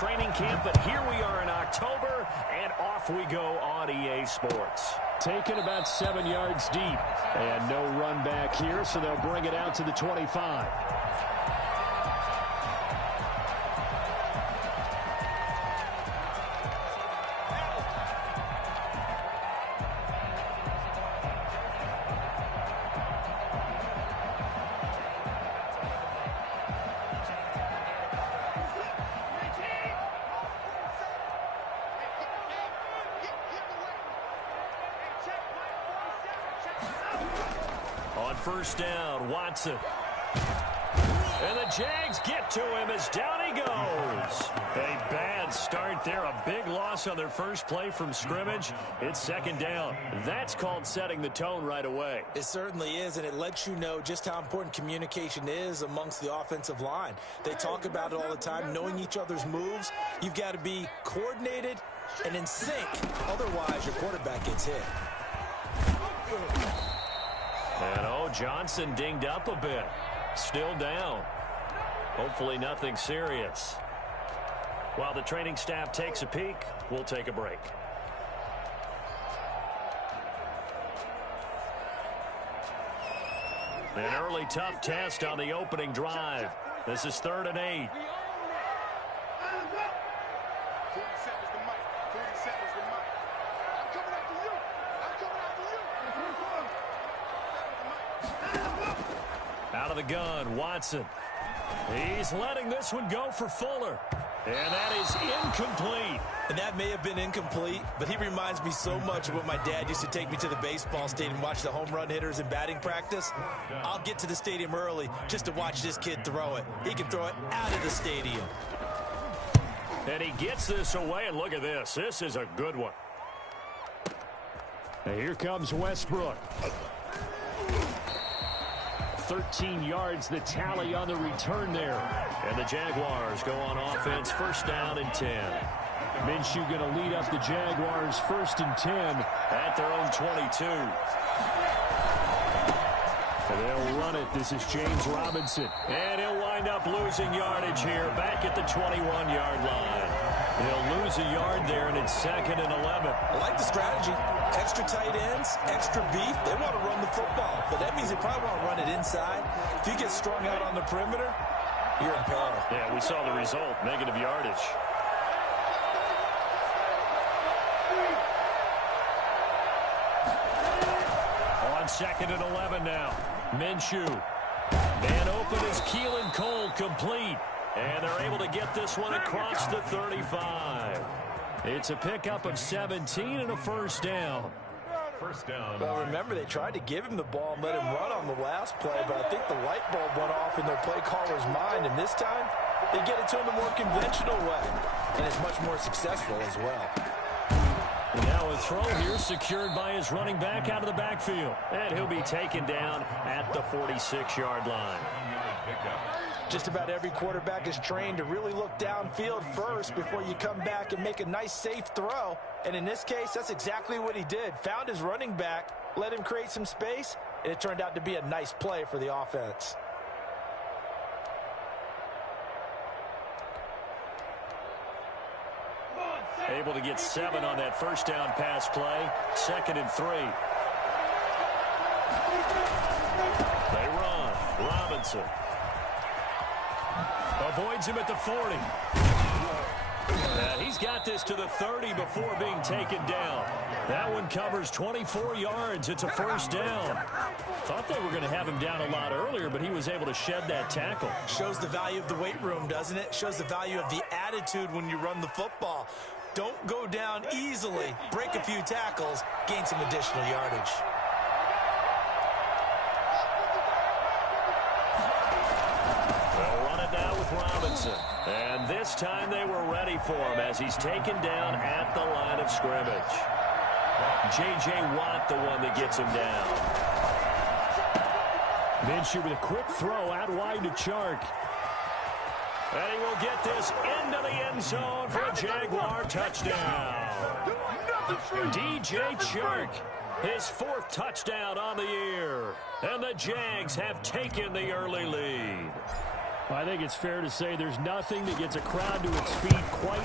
training camp, but here we are in October, and off we go on EA Sports. Taken about 7 yards deep, and no run back here, so they'll bring it out to the 25. First down, Watson. And the Jags get to him as down he goes. A bad start there. A big loss on their first play from scrimmage. It's second down. That's called setting the tone right away. It certainly is, and it lets you know just how important communication is amongst the offensive line. They talk about it all the time, knowing each other's moves. You've got to be coordinated and in sync. Otherwise, your quarterback gets hit. And Johnson dinged up a bit. Still down. Hopefully nothing serious. While the training staff takes a peek, we'll take a break. An early tough test on the opening drive. This is 3rd and 8. Out of the gun, Watson. He's letting this one go for Fuller. And that is incomplete. And that may have been incomplete, but he reminds me so much of when my dad used to take me to the baseball stadium and watch the home run hitters in batting practice. I'll get to the stadium early just to watch this kid throw it. He can throw it out of the stadium. And he gets this away, and look at this. This is a good one. And here comes Westbrook. 13 yards, the tally on the return there. And the Jaguars go on offense, first down and 10. Minshew going to lead up the Jaguars, 1st and 10. At their own 22. And they'll run it. This is James Robinson. And he'll wind up losing yardage here, back at the 21-yard line. He'll lose a yard there, and it's 2nd and 11. I like the strategy. Extra tight ends, extra beef. They want to run the football, but that means they probably want to run it inside. If you get strung out on the perimeter, you're in peril. Yeah, we saw the result, negative yardage. On 2nd and 11 now. Minshew. Man open is Keelan Cole, complete. And they're able to get this one across the 35. It's a pickup of 17 and a first down. First down. Well, remember, they tried to give him the ball and let him run on the last play, but I think the light bulb went off in their play caller's mind, and this time they get it to him a more conventional way, and it's much more successful as well. And now a throw here secured by his running back out of the backfield. And he'll be taken down at the 46-yard line. Just about every quarterback is trained to really look downfield first before you come back and make a nice, safe throw. And in this case, that's exactly what he did. Found his running back, let him create some space, and it turned out to be a nice play for the offense. Able to get 7 on that first down pass play. 2nd and 3. They run. Robinson. Avoids him at the 40. He's got this to the 30 before being taken down. That one covers 24 yards. It's a first down. Thought they were going to have him down a lot earlier, but he was able to shed that tackle. Shows the value of the weight room, doesn't it? Shows the value of the attitude when you run the football. Don't go down easily. Break a few tackles. Gain some additional yardage. They'll run it now with Robinson. And this time they were ready for him as he's taken down at the line of scrimmage. J.J. Watt, the one that gets him down. Minshew with a quick throw out wide to Chark. And he will get this into the end zone for a Jaguar touchdown. DJ Chark, his 4th touchdown on the year. And the Jags have taken the early lead. I think it's fair to say there's nothing that gets a crowd to its feet quite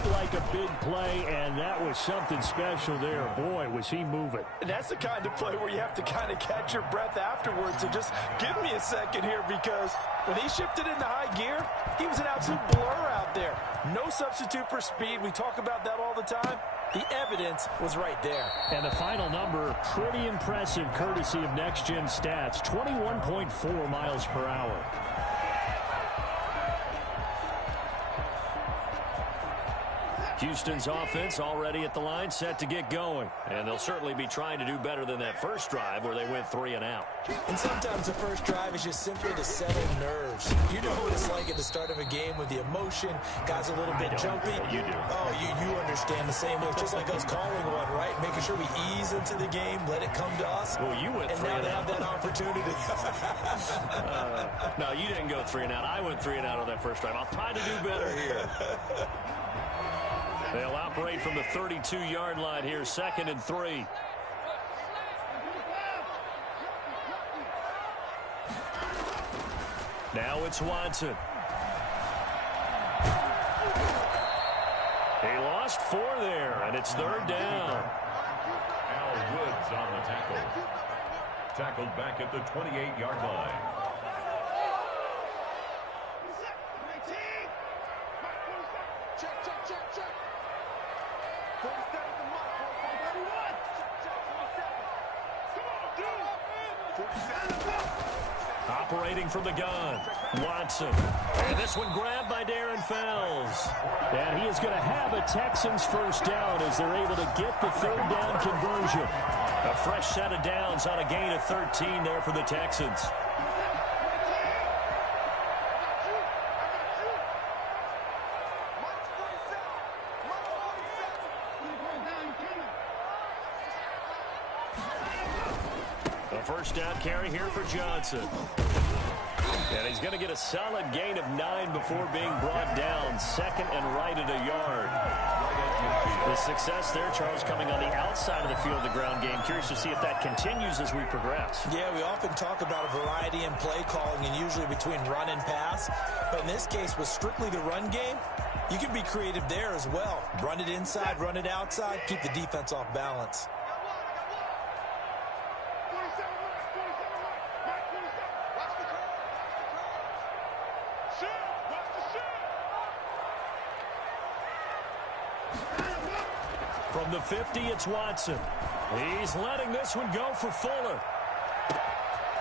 big play, and that was something special there. Boy, was he moving. And that's the kind of play where you have to kind of catch your breath afterwards. So just give me a second here, because when he shifted into high gear, he was an absolute blur out there. No substitute for speed. We talk about that all the time. The evidence was right there. And the final number, pretty impressive, courtesy of Next Gen Stats, 21.4 miles per hour. Houston's offense already at the line, set to get going. And they'll certainly be trying to do better than that first drive where they went 3 and out. And sometimes the first drive is just simply to settle nerves. You know what it's like at the start of a game with the emotion. Guys a little bit jumpy. You do. Oh, you understand the same way. It's just like us calling one, right? Making sure we ease into the game, let it come to us. Well, you went 3 and out. And now they have that opportunity. No, you didn't go 3 and out. I went 3 and out on that first drive. I'll try to do better here. They'll operate from the 32-yard line here, 2nd and 3. Now it's Watson. He lost 4 there, and it's 3rd down. Al Woods on the tackle. Tackled back at the 28-yard line. Operating from the gun, Watson. And this one grabbed by Darren Fells. And he is going to have a Texans first down as they're able to get the 3rd down conversion. A fresh set of downs on a gain of 13 there for the Texans. First down carry here for Johnson. And he's going to get a solid gain of 9 before being brought down. 2nd and right at a yard. The success there, Charles, coming on the outside of the field, the ground game. Curious to see if that continues as we progress. Yeah, we often talk about a variety in play calling, and usually between run and pass. But in this case, with strictly the run game, you can be creative there as well. Run it inside, run it outside, keep the defense off balance. From the 50, it's Watson. He's letting this one go for Fuller.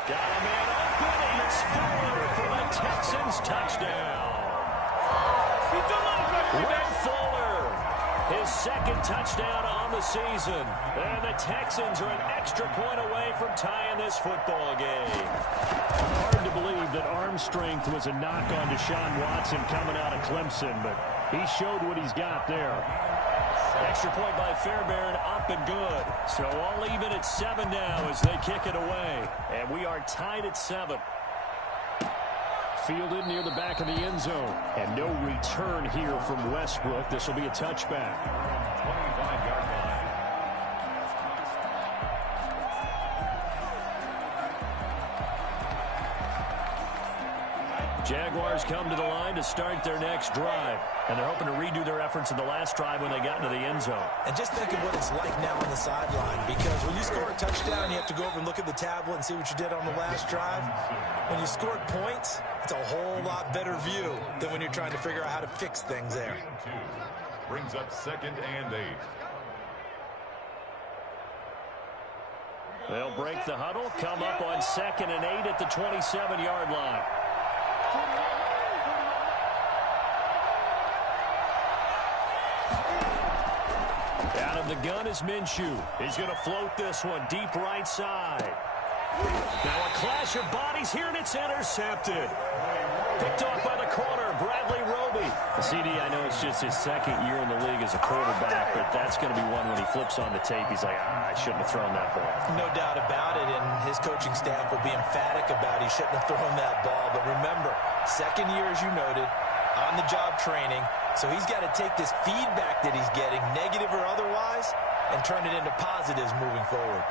Got a man open, and it's Fuller for the Texans touchdown. Will Fuller, his 2nd touchdown on the season. And the Texans are an extra point away from tying this football game. Hard to believe that arm strength was a knock on Deshaun Watson coming out of Clemson, but he showed what he's got there. Extra point by Fairbairn, up and good. So all even at 7 now as they kick it away. And we are tied at 7. Fielded near the back of the end zone. And no return here from Westbrook. This will be a touchback. 25-yard line. Jaguars come to the line to start their next drive. And they're hoping to redo their efforts in the last drive when they got into the end zone. And just think of what it's like now on the sideline, because when you score a touchdown, you have to go over and look at the tablet and see what you did on the last drive. When you scored points, it's a whole lot better view than when you're trying to figure out how to fix things there. Brings up 2nd and 8. They'll break the huddle, come up on 2nd and 8 at the 27-yard line. Out of the gun is Minshew. He's going to float this one deep right side. Now a clash of bodies here, and it's intercepted. Picked off by the corner, Bradley Roby. CD, I know it's just his 2nd year in the league as a quarterback, but that's going to be one when he flips on the tape. He's like, I shouldn't have thrown that ball. No doubt about it, and his coaching staff will be emphatic about he shouldn't have thrown that ball. But remember, 2nd year, as you noted, on-the-job training. So he's got to take this feedback that he's getting, negative or otherwise, and turn it into positives moving forward.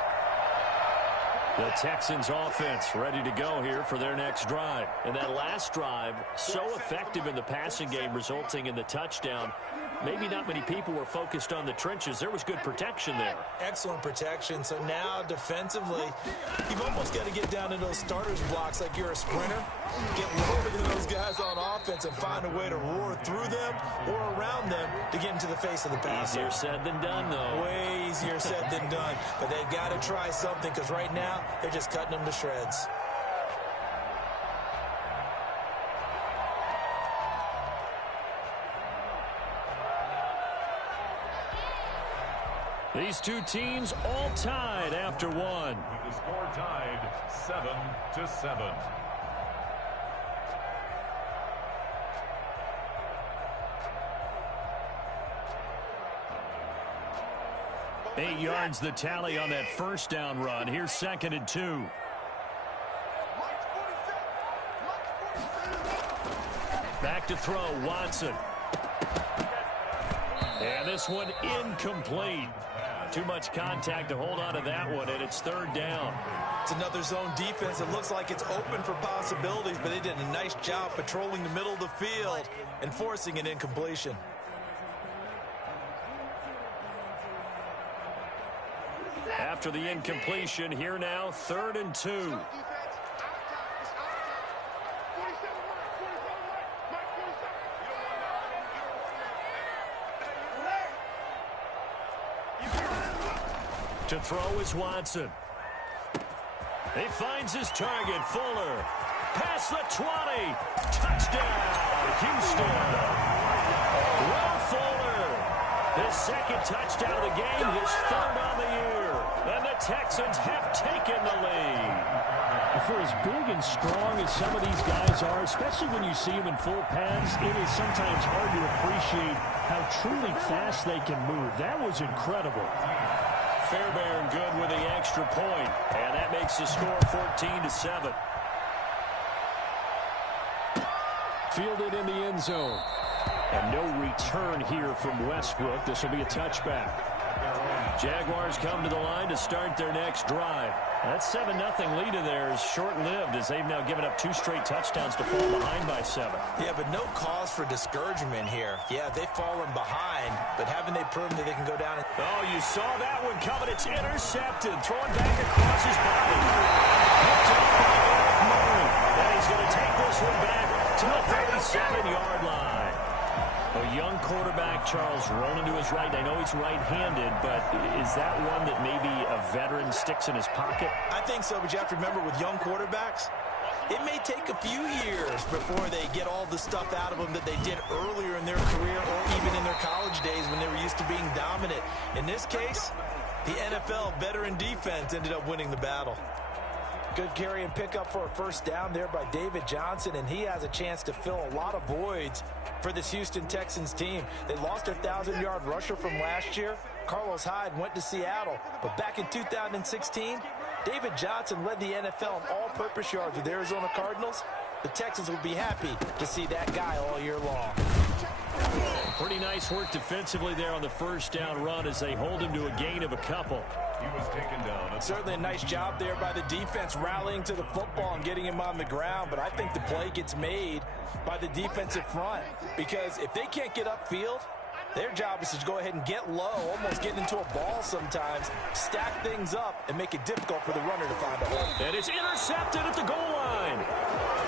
The Texans offense ready to go here for their next drive. And that last drive, so effective in the passing game, resulting in the touchdown. maybe not many people were focused on the trenches. There was good protection there. Excellent protection. So now defensively, you've almost got to get down to those starters blocks like you're a sprinter. Get lower than those guys on offense and find a way to roar through them or around them to get into the face of the passer. Easier said than done, though. Way easier said than done. But they've got to try something because right now they're just cutting them to shreds. These two teams all tied after one. With the score tied 7-7. Eight yards the tally on that first down run. Here's 2nd and 2. Back to throw, Watson. And this one incomplete. Too much contact to hold on to that one, and it's 3rd down. It's another zone defense. It looks like it's open for possibilities, but they did a nice job patrolling the middle of the field and forcing an incompletion. After the incompletion, here now, 3rd and 2. To throw is Watson. He finds his target, Fuller. Past the 20. Touchdown, Houston. Will Fuller. His 2nd touchdown of the game, his 3rd on the year. And the Texans have taken the lead. For as big and strong as some of these guys are, especially when you see them in full pads, it is sometimes hard to appreciate how truly fast they can move. That was incredible. Fairbairn good with the extra point, and that makes the score 14-7. Fielded in the end zone. And no return here from Westbrook. This will be a touchback. Jaguars come to the line to start their next drive. That 7-0 lead of theirs short-lived as they've now given up 2 straight touchdowns to fall behind by 7. Yeah, but no cause for discouragement here. Yeah, they've fallen behind, but haven't they proven that they can go down? Oh, you saw that one coming. It's intercepted. Throwing back across his body. Picked up by Eric Murray. And he's going to take this one back to the 37-yard line. A young quarterback, Charles, rolling to his right. I know he's right-handed, but is that one that maybe a veteran sticks in his pocket? I think so, but you have to remember with young quarterbacks, it may take a few years before they get all the stuff out of them that they did earlier in their career or even in their college days when they were used to being dominant. In this case, the NFL veteran defense ended up winning the battle. Good carry and pickup for a first down there by David Johnson, and he has a chance to fill a lot of voids for this Houston Texans team. They lost their 1,000-yard rusher from last year. Carlos Hyde went to Seattle, but back in 2016, David Johnson led the NFL in all-purpose yards with the Arizona Cardinals. The Texans will be happy to see that guy all year long. Pretty nice work defensively there on the first down run as they hold him to a gain of a couple. He was taken down. Certainly a nice job there by the defense rallying to the football and getting him on the ground, but I think the play gets made by the defensive front because if they can't get upfield, their job is to go ahead and get low, almost get into a ball sometimes, stack things up, and make it difficult for the runner to find a hole. And it's intercepted at the goal line.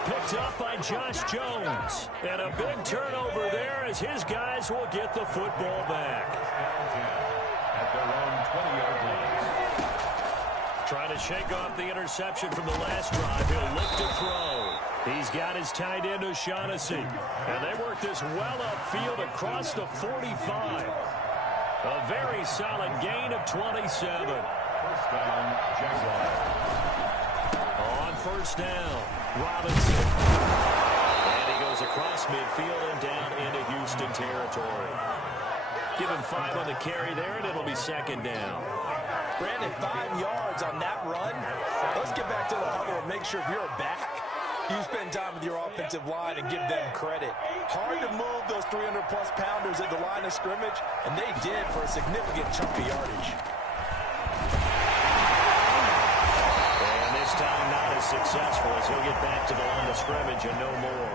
Picked up by Josh Jones. And a big turnover there as his guys will get the football back. At their own 20-yard line. Trying to shake off the interception from the last drive. He'll look to throw. He's got his tight end, O'Shaughnessy. And they work this well upfield across the 45. A very solid gain of 27. First down, Jaguars. On first down, Robinson. And he goes across midfield and down into Houston territory. Give him 5 on the carry there, and it'll be 2nd down. Brandon, 5 yards on that run. Let's get back to the huddle and make sure if you're a back, you spend time with your offensive line and give them credit. Hard to move those 300-plus pounders at the line of scrimmage, and they did for a significant chunk of yardage. And this time not as successful as he'll get back to the line of scrimmage and no more.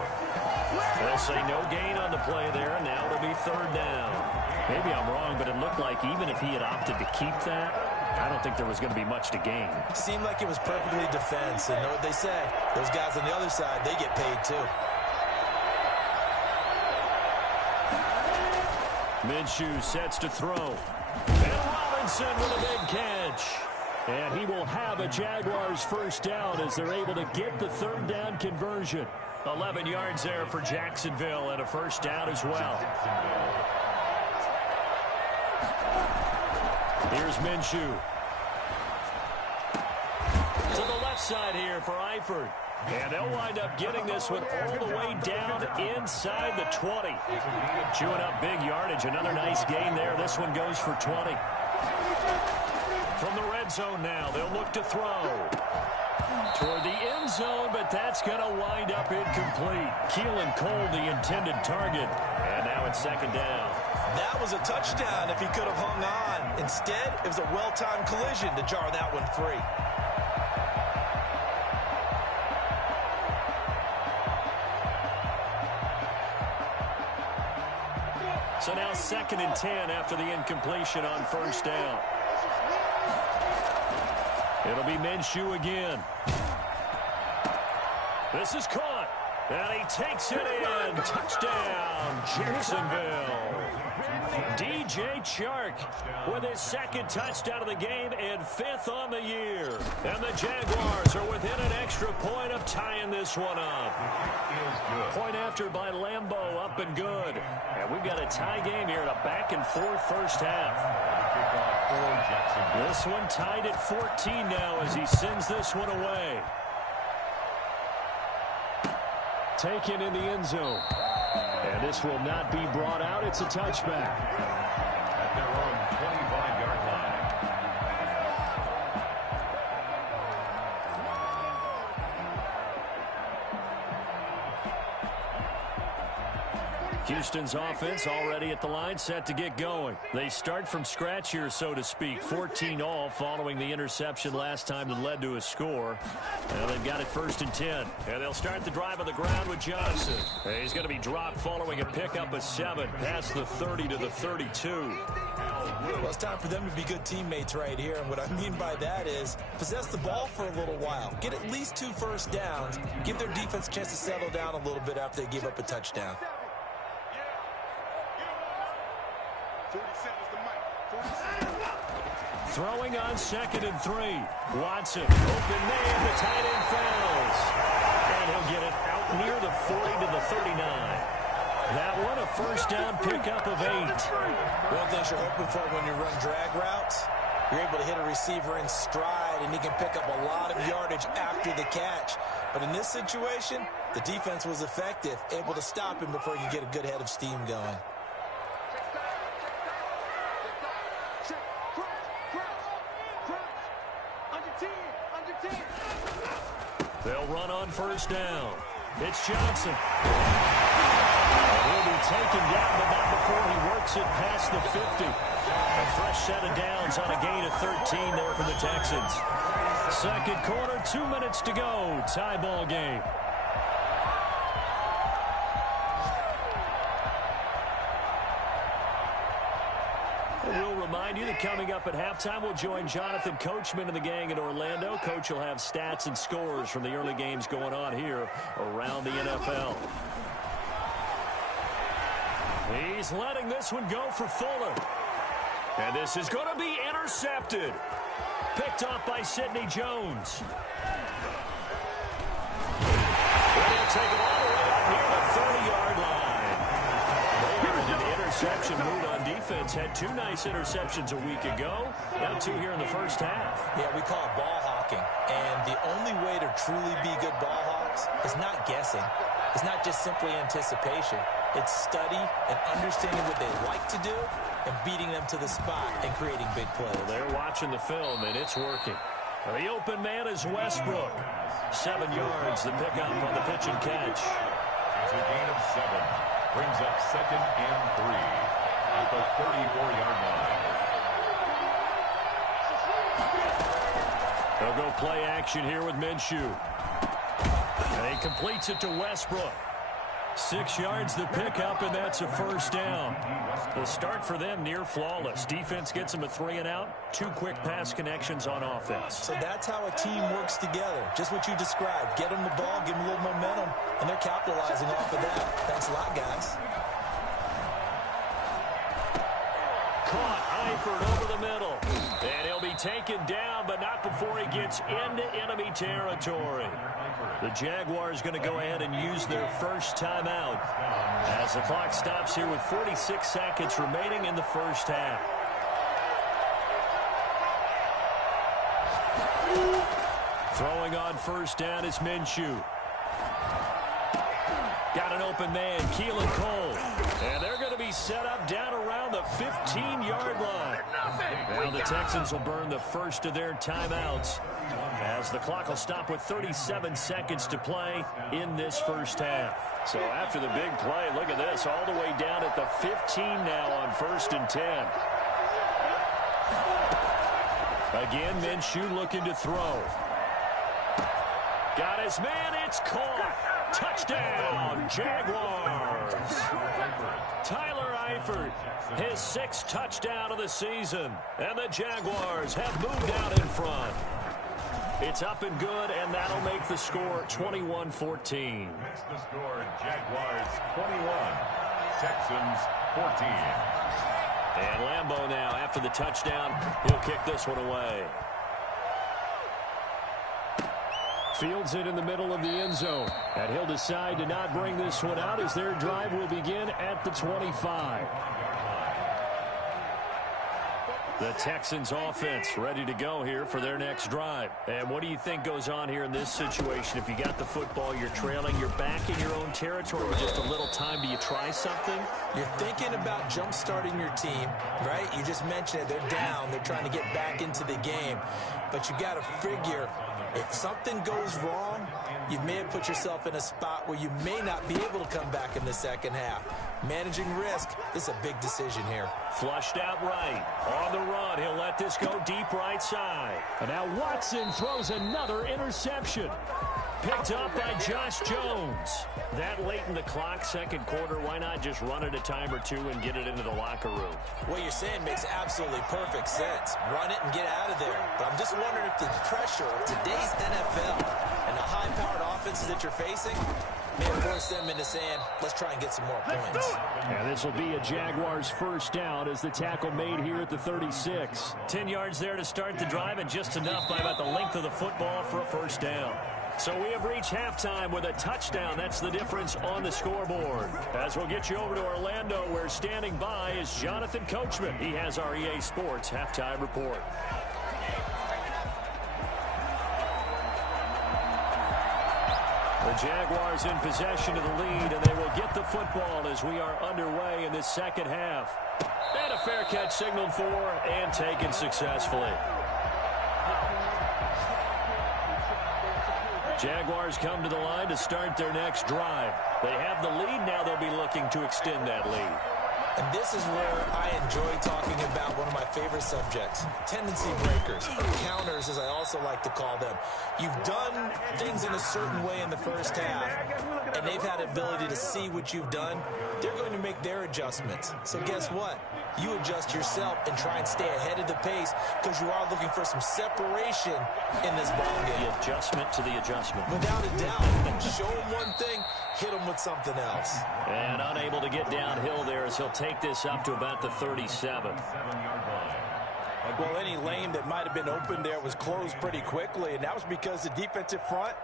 They'll say no gain on the play there, and now it'll be third down. Maybe I'm wrong, but it looked like even if he had opted to keep that, I don't think there was going to be much to gain. Seemed like it was perfectly defense, and know what they say. Those guys on the other side, they get paid too. Minshew sets to throw. And Robinson with a big catch. And he will have a Jaguars first down as they're able to get the third down conversion. 11 yards there for Jacksonville and a first down as well. Here's Minshew. To the left side here for Eifert. And they'll wind up getting this one all the way down inside the 20. Chewing up big yardage. Another nice gain there. This one goes for 20. From the red zone now, they'll look to throw. Toward the end zone, but that's going to wind up incomplete. Keelan Cole, the intended target. And now it's second down. That was a touchdown if he could have hung on. Instead, it was a well-timed collision to jar that one free. So now 2nd and 10 after the incompletion on first down. It'll be Minshew again. This is caught. And he takes it in. Touchdown, Jacksonville. DJ Chark with his 2nd touchdown of the game and 5th on the year. And the Jaguars are within an extra point of tying this one up. Point after by Lambeau, up and good. And we've got a tie game here in a back-and-forth first half. This one tied at 14 now as he sends this one away. Taken in the end zone. And this will not be brought out. It's a touchback. At their own 25-yard line. Houston's offense already at the line, set to get going. They start from scratch here, so to speak. 14 all following the interception last time that led to a score. Now they've got it 1st and 10. And they'll start the drive on the ground with Johnson. He's going to be dropped following a pickup of 7 past the 30 to the 32. Well, it's time for them to be good teammates right here. And what I mean by that is possess the ball for a little while. Get at least 2 first downs. Give their defense a chance to settle down a little bit after they give up a touchdown. Throwing on 2nd and 3. Watson, open man, the tight end falls. And he'll get it out near the 40 to the 39. That one a first down pickup of 8. One thing you're hoping for when you run drag routes, you're able to hit a receiver in stride, and he can pick up a lot of yardage after the catch. But in this situation, the defense was effective, able to stop him before he could get a good head of steam going. They'll run on first down. It's Johnson. He'll be taken down, but not before he works it past the 50. A fresh set of downs on a gain of 13 there for the Texans. 2nd quarter, 2 minutes to go. Tie ball game. We'll remind you that coming up at halftime, we'll join Jonathan Coachman and the gang in Orlando. Coach will have stats and scores from the early games going on here around the NFL. He's letting this one go for Fuller. And this is going to be intercepted. Picked off by Sidney Jones. And he'll take it all the way up near the 30-yard line. They had an interception mood on defense. Had 2 nice interceptions a week ago. Now 2 here in the first half. Yeah, we call it ball hawking. And the only way to truly be good ball hawks is not guessing. It's not just simply anticipation. It's study and understanding what they like to do and beating them to the spot and creating big plays. Well, they're watching the film, and it's working. The open man is Westbrook. 7 yards, the pickup on the pitch and catch. It's a gain of 7. Brings up 2nd and 3 at the 34-yard line. They'll go play action here with Minshew. And he completes it to Westbrook. 6 yards the pickup, and that's a first down. The start for them near flawless. Defense gets them a 3-and-out. 2 quick pass connections on offense. So that's how a team works together. Just what you described. Get them the ball, give them a little momentum, and they're capitalizing off of that. Thanks a lot, guys. Caught Eifert over the middle. And he'll be taken down, but not before he gets into enemy territory. The Jaguars going to go ahead and use their first timeout as the clock stops here with 46 seconds remaining in the first half. Throwing on first down is Minshew. Got an open man, Keelan Cole. And they're going to be set up down around the 15-yard line. Now the Texans will burn the first of their timeouts as the clock will stop with 37 seconds to play in this first half. So after the big play, look at this, all the way down at the 15 now on 1st and 10. Again, Minshew looking to throw. Got his man, it's caught. Touchdown, Jaguars. Tyler Eifert, his 6th touchdown of the season. And the Jaguars have moved out in front. It's up and good, and that'll make the score 21-14. Makes the score Jaguars 21, Texans 14. And Lambeau now, after the touchdown, he'll kick this one away. Fields it in the middle of the end zone. And he'll decide to not bring this one out as their drive will begin at the 25. The Texans offense ready to go here for their next drive. And what do you think goes on here in this situation? If you got the football, you're trailing, you're back in your own territory with just a little time. Do you try something? You're thinking about jump-starting your team, right? You just mentioned it. They're down. They're trying to get back into the game. But you got to figure, if something goes wrong, you may have put yourself in a spot where you may not be able to come back in the second half. Managing risk is a big decision here. Flushed out right. On the run, he'll let this go deep right side. And now Watson throws another interception. Picked up by Josh Jones. That late in the clock, second quarter, why not just run it a time or two and get it into the locker room? What you're saying makes absolutely perfect sense. Run it and get out of there. But I'm just wondering if the pressure of today's NFL and the high-powered offenses that you're facing may force them into saying, let's try and get some more points. And this will be a Jaguars first down as the tackle made here at the 36. 10 yards there to start the drive, and just enough by about the length of the football for a first down. So we have reached halftime with a touchdown. That's the difference on the scoreboard. As we'll get you over to Orlando, where standing by is Jonathan Coachman. He has our EA Sports halftime report. The Jaguars in possession of the lead, and they will get the football as we are underway in this second half. And a fair catch signaled for and taken successfully. Jaguars come to the line to start their next drive. They have the lead. Now they'll be looking to extend that lead. And this is where I enjoy talking about one of my favorite subjects, tendency breakers, or counters as I also like to call them. You've done things in a certain way in the first half, and they've had the ability to see what you've done. They're going to make their adjustments. So guess what? You adjust yourself and try and stay ahead of the pace because you are looking for some separation in this ball game. The adjustment to the adjustment. Without a doubt. Show them one thing, hit them with something else. And unable to get downhill there as he'll take this up to about the 37. Well, any lane that might have been open there was closed pretty quickly, and that was because the defensive front,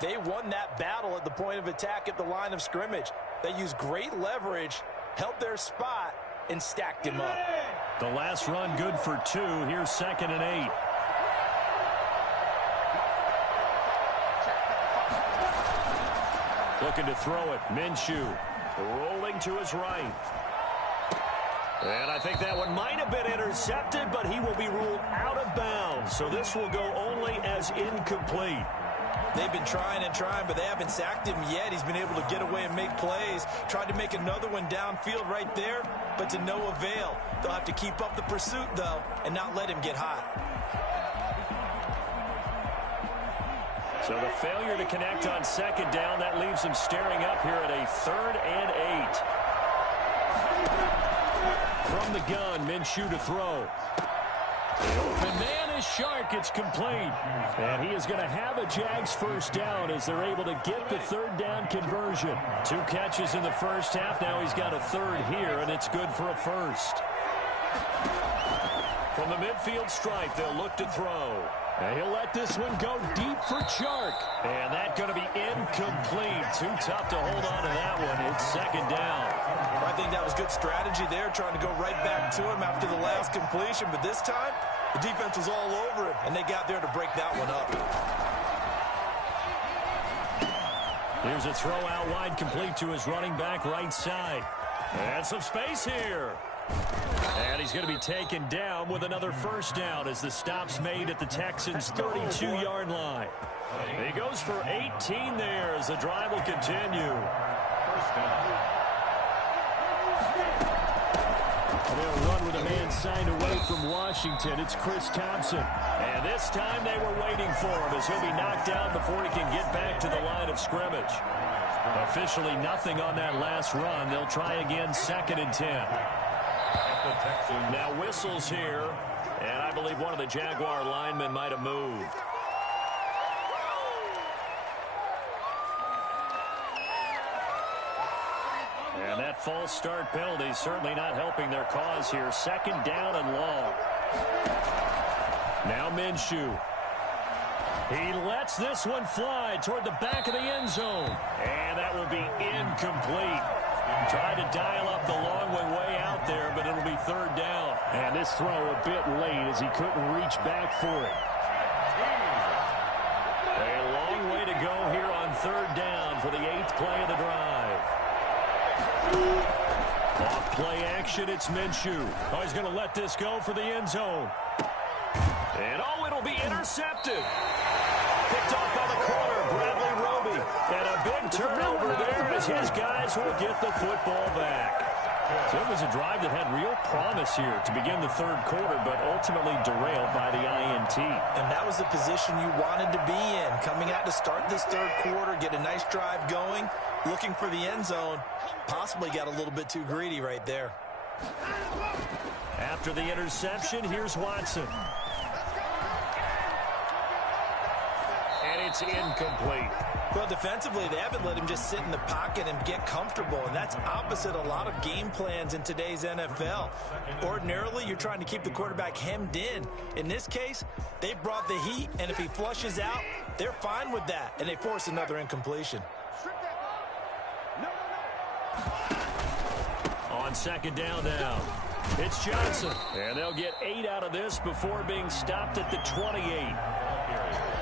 they won that battle at the point of attack at the line of scrimmage. They used great leverage, held their spot, and stacked him up. The last run good for 2. Here's 2nd and 8. Looking to throw it. Minshew rolling to his right. And I think that one might have been intercepted, but he will be ruled out of bounds. So this will go only as incomplete. They've been trying and trying, but they haven't sacked him yet. He's been able to get away and make plays. Tried to make another one downfield right there, but to no avail. They'll have to keep up the pursuit, though, and not let him get hot. So the failure to connect on second down, that leaves him staring up here at a 3rd and 8. From the gun, Minshew to throw. The open man is Shark. It's complete. And he is going to have a Jags first down as they're able to get the 3rd down conversion. 2 catches in the first half. Now he's got a 3rd here, and it's good for a first. From the midfield stripe, they'll look to throw. And he'll let this one go deep for Chark. And that's going to be incomplete. Too tough to hold on to that one. It's 2nd down. I think that was good strategy there, trying to go right back to him after the last completion. But this time, the defense was all over him, and they got there to break that one up. Here's a throw out wide, complete to his running back right side. And some space here. And he's going to be taken down with another first down as the stop's made at the Texans' 32-yard line. He goes for 18 there as the drive will continue. First down. They'll run with a man signed away from Washington. It's Chris Thompson. And this time they were waiting for him as he'll be knocked down before he can get back to the line of scrimmage. Officially nothing on that last run. They'll try again, 2nd and 10. Now whistles here, and I believe one of the Jaguar linemen might have moved. And that false start penalty is certainly not helping their cause here. 2nd down and long. Now Minshew. He lets this one fly toward the back of the end zone. And that will be incomplete. Tried to dial up the long way out there, but it'll be 3rd down. And this throw a bit late as he couldn't reach back for it. A long way to go here on 3rd down for the 8th play of the drive. Off play action, it's Minshew. Oh, he's going to let this go for the end zone. And it'll be intercepted. Picked off by the corner, Bradley Roby. And a big turnover there as his guys will get the football back. So it was a drive that had real promise here to begin the 3rd quarter, but ultimately derailed by the INT. And that was the position you wanted to be in. Coming out to start this 3rd quarter, get a nice drive going, looking for the end zone. Possibly got a little bit too greedy right there. After the interception, here's Watson. And it's incomplete. Well, defensively, they haven't let him just sit in the pocket and get comfortable, and that's opposite a lot of game plans in today's NFL. Ordinarily, you're trying to keep the quarterback hemmed in. In this case, they brought the heat, and if he flushes out, they're fine with that, and they force another incompletion. On 2nd down now, it's Johnson. And they'll get 8 out of this before being stopped at the 28.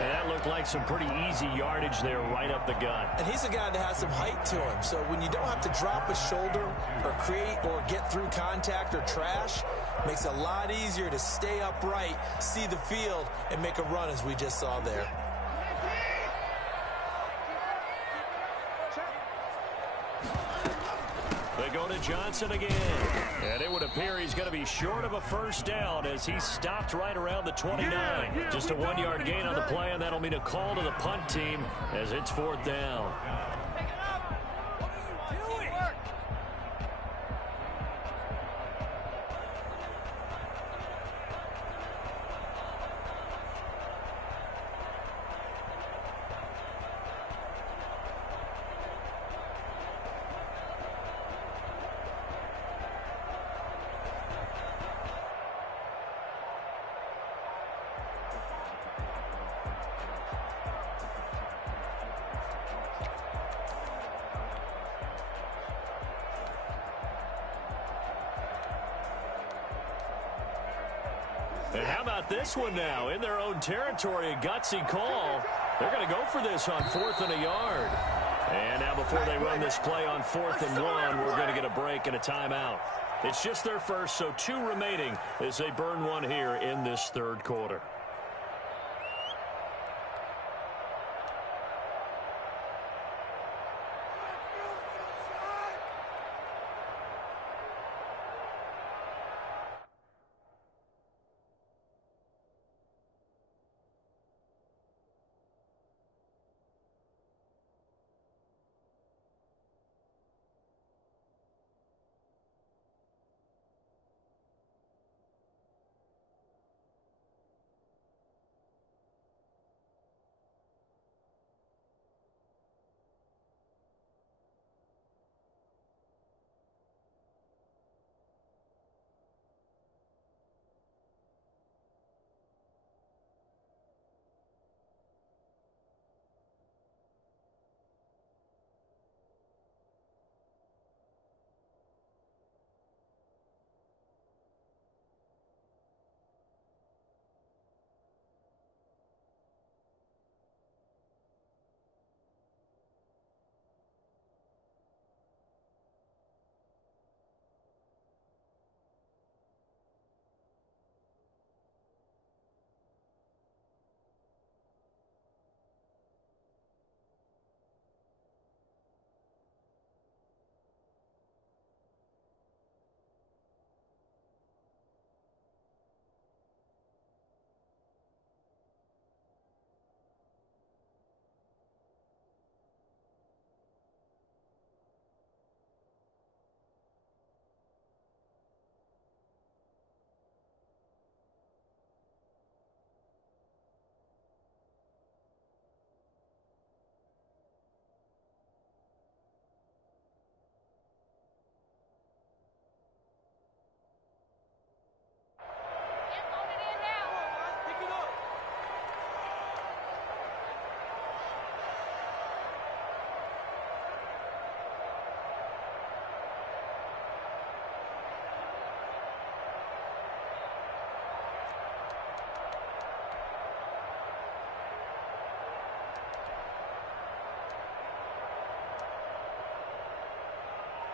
And that looked like some pretty easy yardage there right up the gut. And he's a guy that has some height to him, so when you don't have to drop a shoulder or create or get through contact or trash, makes it a lot easier to stay upright, see the field, and make a run as we just saw there. They go to Johnson again. And it would appear he's going to be short of a first down as he stopped right around the 29. Just a 1-yard gain on the play, and that'll mean a call to the punt team as it's 4th down. And how about this one now? In their own territory, a gutsy call. They're going to go for this on 4th and a yard. And now before they run this play on 4th and 1, we're going to get a break and a timeout. It's just their first, so 2 remaining as they burn one here in this 3rd quarter.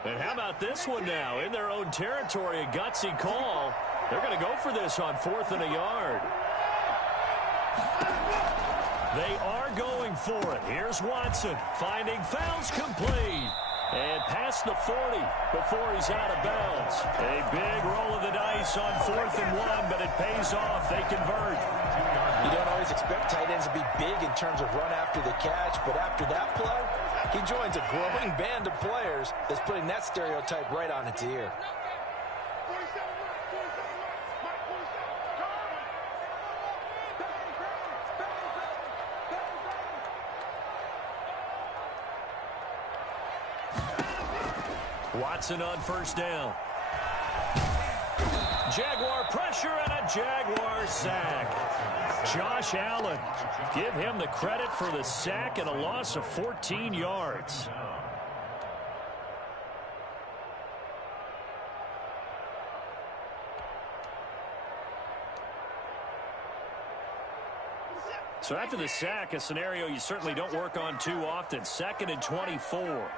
And how about this one now? In their own territory, a gutsy call. They're going to go for this on 4th and a yard. They are going for it. Here's Watson finding Fowles complete. And past the 40 before he's out of bounds. A big roll of the dice on 4th and 1, but it pays off. They convert. You don't always expect tight ends to be big in terms of run after the catch, but after that play, he joins a growing band of players that's putting that stereotype right on its ear. Watson on first down. Jaguar pressure and a Jaguar sack. Josh Allen, give him the credit for the sack and a loss of 14 yards. So after the sack, a scenario you certainly don't work on too often. 2nd and 24.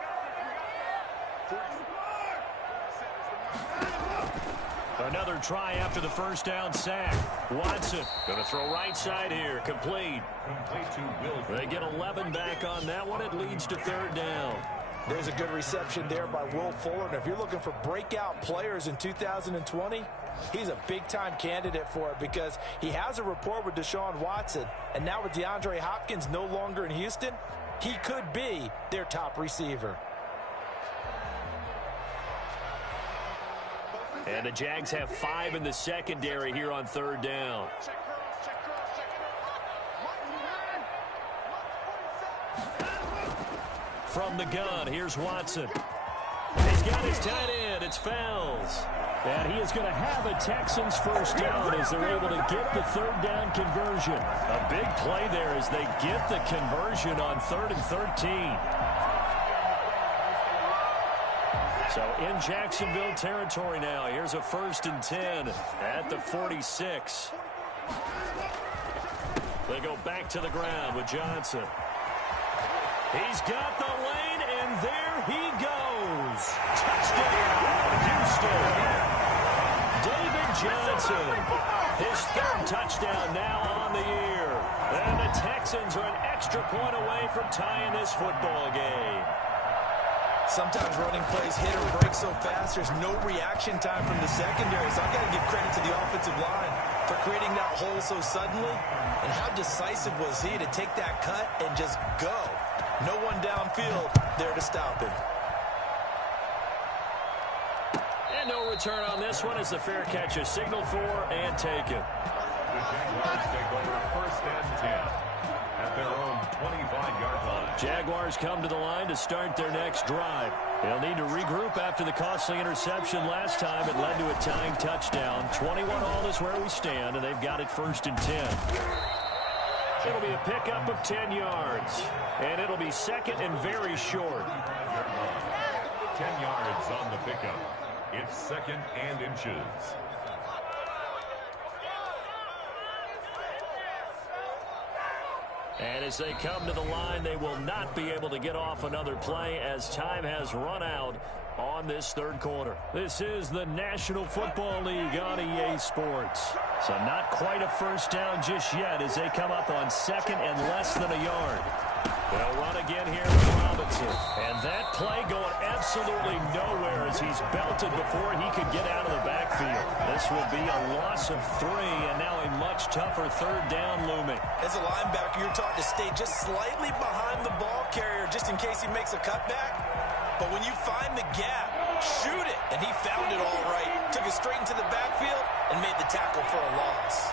Another try after the first down sack. Watson going to throw right side here. Complete. They get 11 back on that one. It leads to 3rd down. There's a good reception there by Will Fuller. And if you're looking for breakout players in 2020, he's a big-time candidate for it because he has a rapport with Deshaun Watson. And now with DeAndre Hopkins no longer in Houston, he could be their top receiver. And the Jags have 5 in the secondary here on 3rd down. From the gun, here's Watson. He's got his tight end. It's Fowles. And he is going to have a Texans first down as they're able to get the 3rd down conversion. A big play there as they get the conversion on 3rd and 13. So in Jacksonville territory now. Here's a 1st and 10 at the 46. They go back to the ground with Johnson. He's got the lane, and there he goes. Touchdown, Houston. David Johnson, his 3rd touchdown now on the year. And the Texans are an extra point away from tying this football game. Sometimes running plays hit or break so fast, there's no reaction time from the secondary. So I've got to give credit to the offensive line for creating that hole so suddenly. And how decisive was he to take that cut and just go? No one downfield there to stop him. And no return on this one as the fair catch is signaled for and taken. The Jaguars take over 1st and 10 at their own 25-yard line. Jaguars come to the line to start their next drive. They'll need to regroup after the costly interception last time. It led to a tying touchdown. 21-all is where we stand, and they've got it 1st and 10. It'll be a pickup of 10 yards, and it'll be 2nd and very short. 10 yards on the pickup. It's 2nd and inches. And as they come to the line, they will not be able to get off another play as time has run out on this 3rd quarter. This is the National Football League on EA Sports. So not quite a first down just yet as they come up on 2nd and less than a yard. They'll run again here with Robinson. And that play going absolutely nowhere as he's belted before he could get out of the backfield. This will be a loss of 3 and now a much tougher 3rd down looming. As a linebacker, you're taught to stay just slightly behind the ball carrier just in case he makes a cutback. But when you find the gap, shoot it. And he found it all right. Took it straight into the backfield and made the tackle for a loss.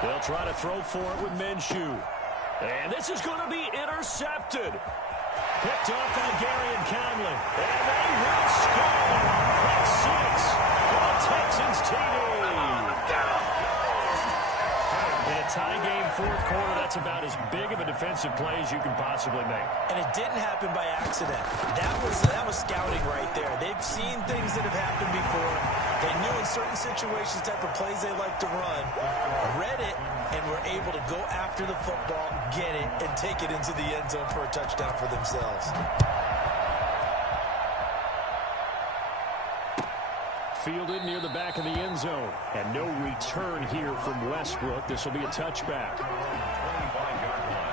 They'll try to throw for it with Minshew. And this is going to be intercepted. Picked off by Gary and Conley. And they will score. That's 6 for the Texans TD. In a tie game 4th quarter, that's about as big of a defensive play as you can possibly make. And it didn't happen by accident. That was scouting right there. They've seen things that have happened before. They knew in certain situations the type of plays they like to run, read it, and were able to go after the football, get it, and take it into the end zone for a touchdown for themselves. fielded near the back of the end zone. And no return here from Westbrook. This will be a touchback. 25-yard line.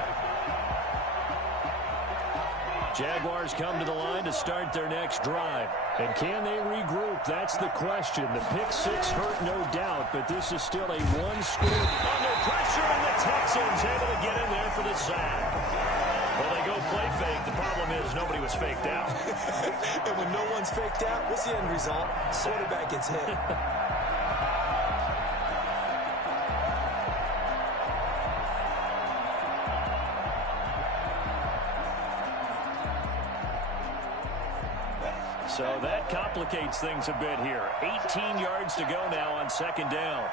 Jaguars come to the line to start their next drive. And can they regroup? That's the question. The pick six hurt, no doubt, but this is still a one-score. Under pressure, and the Texans able to get in there for the sack. Well, they go play fake. The problem is nobody was faked out. And when no one's faked out, what's the end result? Quarterback gets hit. So that complicates things a bit here. 18 yards to go now on second down.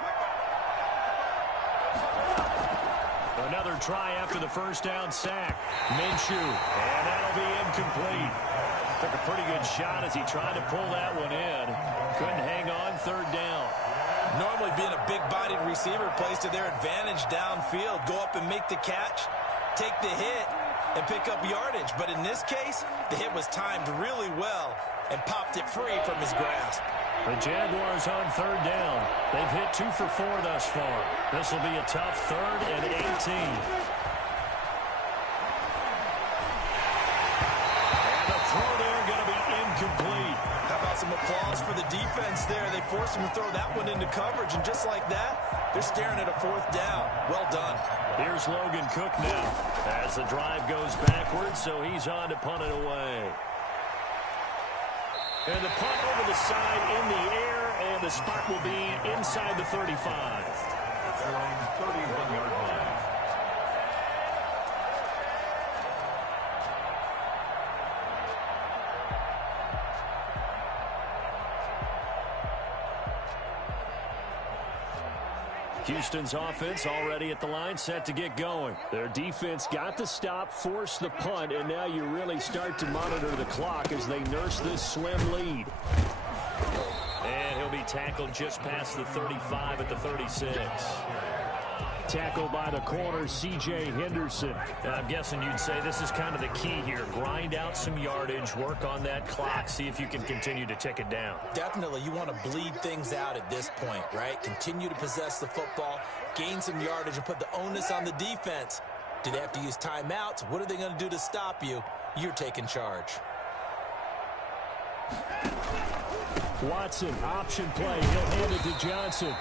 Another try after the first down sack. Minshew, and that'll be incomplete. Took a pretty good shot as he tried to pull that one in. Couldn't hang on, third down. Normally being a big-bodied receiver plays to their advantage downfield. Go up and make the catch, take the hit, and pick up yardage. But in this case, the hit was timed really well and popped it free from his grasp. The Jaguars on third down. They've hit 2 for 4 thus far. This will be a tough 3rd and 18. And the throw there going to be incomplete. How about some applause for the defense there? They forced him to throw that one into coverage, and just like that, they're staring at a 4th down. Well done. Here's Logan Cook now as the drive goes backwards, so he's on to punt it away. And the punt over the side in the air, and the spot will be inside the 35. 31-yard line. Houston's offense already at the line, set to get going. Their defense got the stop, forced the punt, and now you really start to monitor the clock as they nurse this slim lead. And he'll be tackled just past the 35 at the 36. Tackled by the corner, C.J. Henderson. I'm guessing you'd say this is kind of the key here. Grind out some yardage, work on that clock, see if you can continue to tick it down. Definitely, you want to bleed things out at this point, right? Continue to possess the football, gain some yardage, and put the onus on the defense. Do they have to use timeouts? What are they going to do to stop you? You're taking charge. Watson, option play. He'll hand it to Johnson.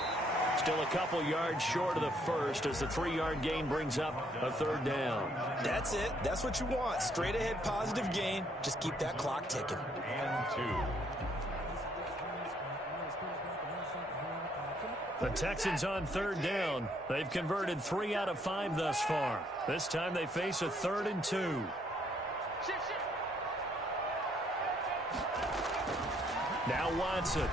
Still a couple yards short of the first as the 3-yard gain brings up a 3rd down. That's it. That's what you want. Straight ahead positive gain. Just keep that clock ticking. And 2. The Texans on 3rd down. They've converted 3 out of 5 thus far. This time they face a 3rd and 2. Now Watson.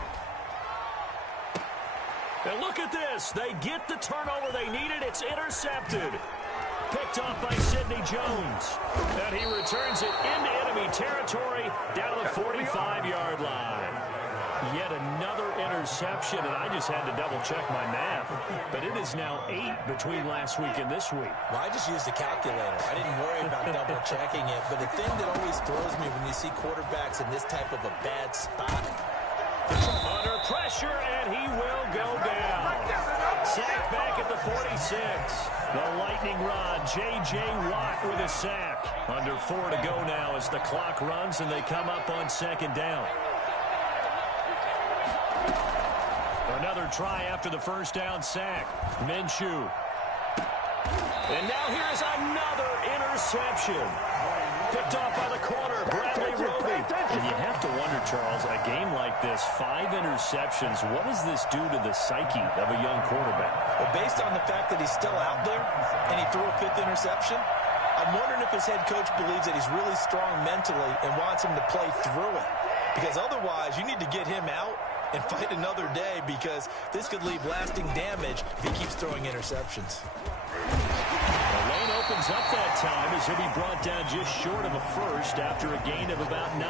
And look at this. They get the turnover they needed. It's intercepted. Picked off by Sidney Jones. And he returns it into enemy territory down to the 45-yard line. Yet another interception, and I just had to double-check my math. But it is now 8 between last week and this week. Well, I just used a calculator. I didn't worry about double-checking it. But the thing that always throws me when you see quarterbacks in this type of a bad spot, under pressure, and he will go down. Sacked back at the 46. The lightning rod, J.J. Watt with a sack. Under 4 to go now as the clock runs, and they come up on 2nd down. Another try after the first down sack. Minshew. And now here's another interception. Picked off by the corner, Bradley Roby. And you have to wonder, Charles, a game like this, 5 interceptions, what does this do to the psyche of a young quarterback? Well, based on the fact that he's still out there and he threw a 5th interception, I'm wondering if his head coach believes that he's really strong mentally and wants him to play through it. Because otherwise, you need to get him out and fight another day, because this could leave lasting damage if he keeps throwing interceptions. The lane opens up that time as he'll be brought down just short of a first after a gain of about 9.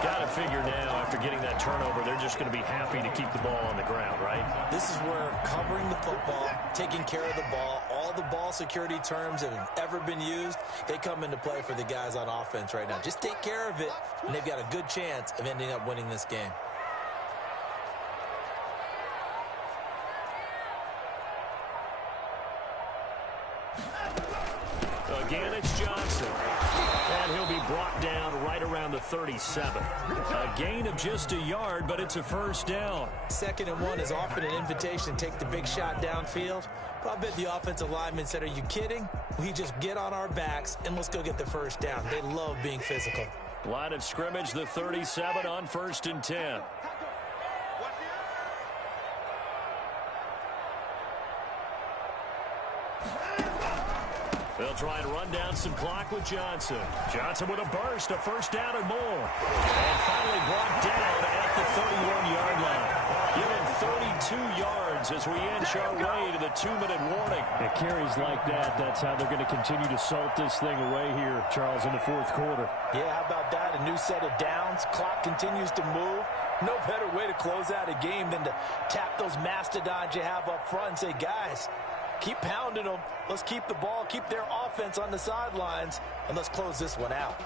Got to figure now, after getting that turnover, they're just going to be happy to keep the ball on the ground, right? This is where covering the football, taking care of the ball, all the ball security terms that have ever been used, they come into play for the guys on offense right now. Just take care of it, and they've got a good chance of ending up winning this game. Again, it's Johnson. And he'll be brought down right around the 37. A gain of just a yard, but it's a first down. 2nd and 1 is often an invitation to take the big shot downfield. But I bet the offensive lineman said, are you kidding? We just get on our backs and let's go get the first down. They love being physical. Line of scrimmage, the 37 on 1st and 10. They'll try and run down some clock with Johnson. Johnson with a burst, a first down and more. And finally brought down at the 31-yard line. Given 32 yards as we inch our way to the 2-minute warning. It carries like that. That's how they're going to continue to salt this thing away here, Charles, in the 4th quarter. Yeah, how about that? A new set of downs. Clock continues to move. No better way to close out a game than to tap those mastodons you have up front and say, guys, keep pounding them. Let's keep the ball, keep their offense on the sidelines, and let's close this one out.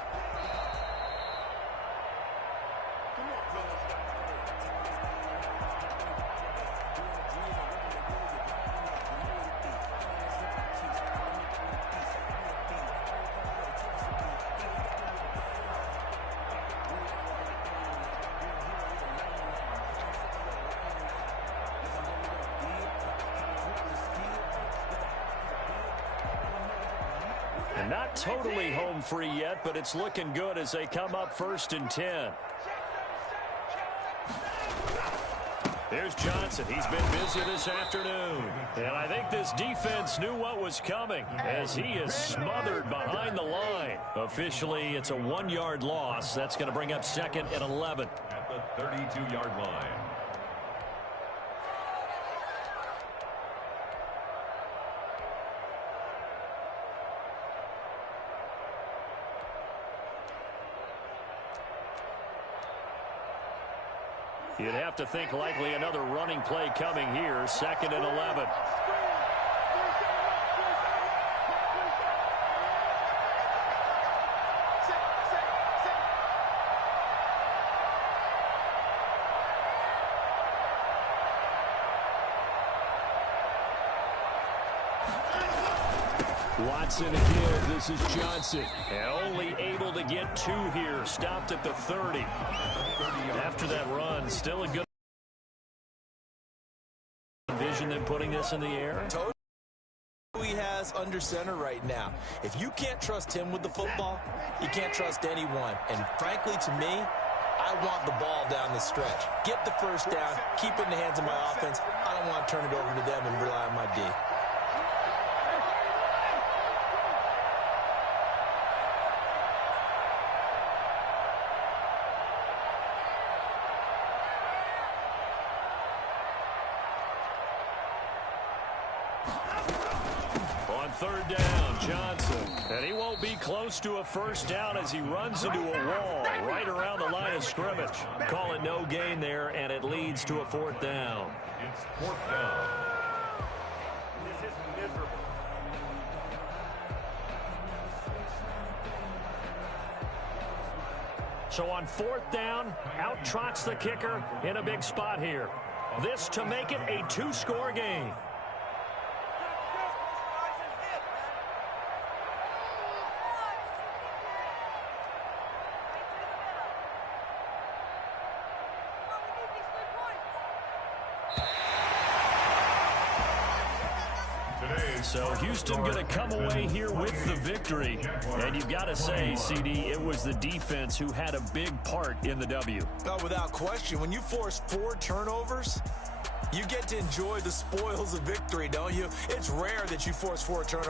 Not totally home free yet, but it's looking good as they come up 1st and 10. Here's Johnson. He's been busy this afternoon. And I think this defense knew what was coming as he is smothered behind the line. Officially, it's a 1-yard loss. That's going to bring up 2nd and 11. At the 32-yard line. You'd have to think likely another running play coming here. 2nd and 11. Watson again. This is Johnson. And only able to get 2 here. Stopped at the 30. After that run, still a good vision than putting this in the air. He has under center right now. If you can't trust him with the football, you can't trust anyone. And frankly, to me, I want the ball down the stretch. Get the first down, keep it in the hands of my offense. I don't want to turn it over to them and rely on my D. On 3rd down, Johnson. And he won't be close to a first down as he runs into a wall right around the line of scrimmage. Call it no gain there, and it leads to a 4th down. It's 4th down. This is miserable. So on 4th down, out trots the kicker in a big spot here. This to make it a 2-score game. So Houston going to come away here with the victory. And you've got to say, CD, it was the defense who had a big part in the W. Oh, without question. When you force 4 turnovers, you get to enjoy the spoils of victory, don't you? It's rare that you force 4 turnovers.